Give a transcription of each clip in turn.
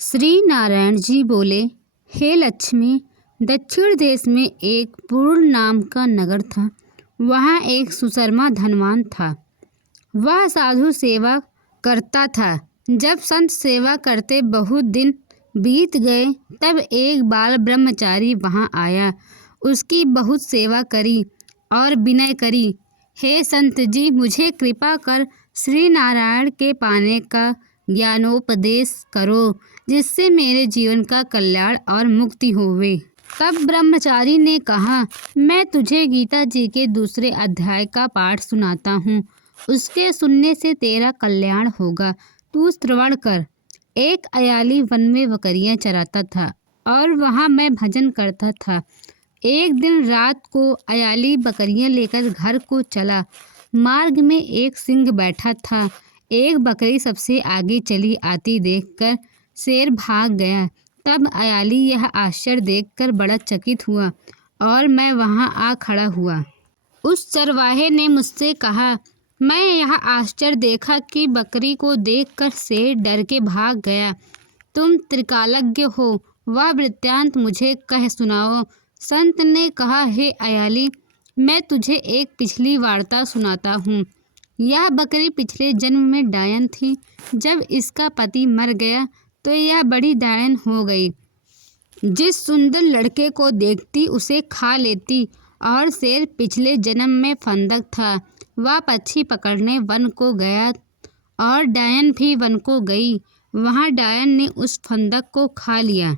श्री नारायण जी बोले, हे लक्ष्मी, दक्षिण देश में एक पूर्ण नाम का नगर था। वहाँ एक सुशर्मा धनवान था। वह साधु सेवा करता था। जब संत सेवा करते बहुत दिन बीत गए, तब एक बाल ब्रह्मचारी वहाँ आया। उसकी बहुत सेवा करी और विनय करी। हे संत जी, मुझे कृपा कर श्री नारायण के पाने का ज्ञानोपदेश करो, जिससे मेरे जीवन का कल्याण और मुक्ति होवे। तब ब्रह्मचारी ने कहा, मैं तुझे गीता जी के दूसरे अध्याय का पाठ सुनाता हूँ। उसके सुनने से तेरा कल्याण होगा। तू श्रवण कर। एक अयाली वन में बकरियां चराता था और वहाँ मैं भजन करता था। एक दिन रात को अयाली बकरियां लेकर घर को चला। मार्ग में एक सिंह बैठा था। एक बकरी सबसे आगे चली आती देखकर शेर भाग गया। तब अयाली यह आश्चर्य देखकर बड़ा चकित हुआ और मैं वहां आ खड़ा हुआ। उस चरवाहे ने मुझसे कहा, मैं यह आश्चर्य देखा कि बकरी को देखकर शेर डर के भाग गया। तुम त्रिकालज्ञ हो, वह वृत्तांत मुझे कह सुनाओ। संत ने कहा, हे अयाली, मैं तुझे एक पिछली वार्ता सुनाता हूँ। यह बकरी पिछले जन्म में डायन थी। जब इसका पति मर गया तो यह बड़ी डायन हो गई। जिस सुंदर लड़के को देखती उसे खा लेती। और शेर पिछले जन्म में फंदक था। वह पक्षी पकड़ने वन को गया और डायन भी वन को गई। वहाँ डायन ने उस फंदक को खा लिया।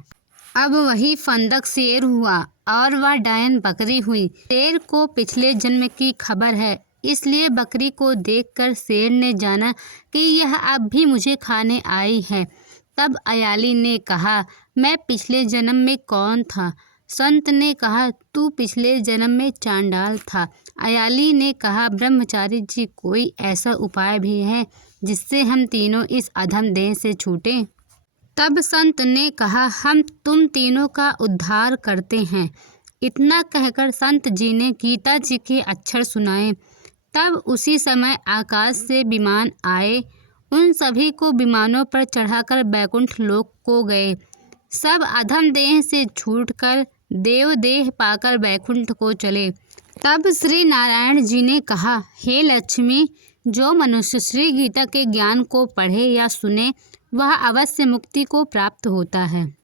अब वही फंदक शेर हुआ और वह डायन बकरी हुई। शेर को पिछले जन्म की खबर है, इसलिए बकरी को देखकर शेर ने जाना कि यह अब भी मुझे खाने आई है। तब अयाली ने कहा, मैं पिछले जन्म में कौन था? संत ने कहा, तू पिछले जन्म में चांडाल था। अयाली ने कहा, ब्रह्मचारी जी, कोई ऐसा उपाय भी है जिससे हम तीनों इस अधम देह से छूटें? तब संत ने कहा, हम तुम तीनों का उद्धार करते हैं। इतना कहकर संत जी ने गीता जी के अक्षर सुनाए। तब उसी समय आकाश से विमान आए। उन सभी को विमानों पर चढ़ाकर बैकुंठ लोक को गए। सब अधम देह से छूटकर देव देह पाकर बैकुंठ को चले। तब श्री नारायण जी ने कहा, हे लक्ष्मी, जो मनुष्य श्री गीता के ज्ञान को पढ़े या सुने, वह अवश्य मुक्ति को प्राप्त होता है।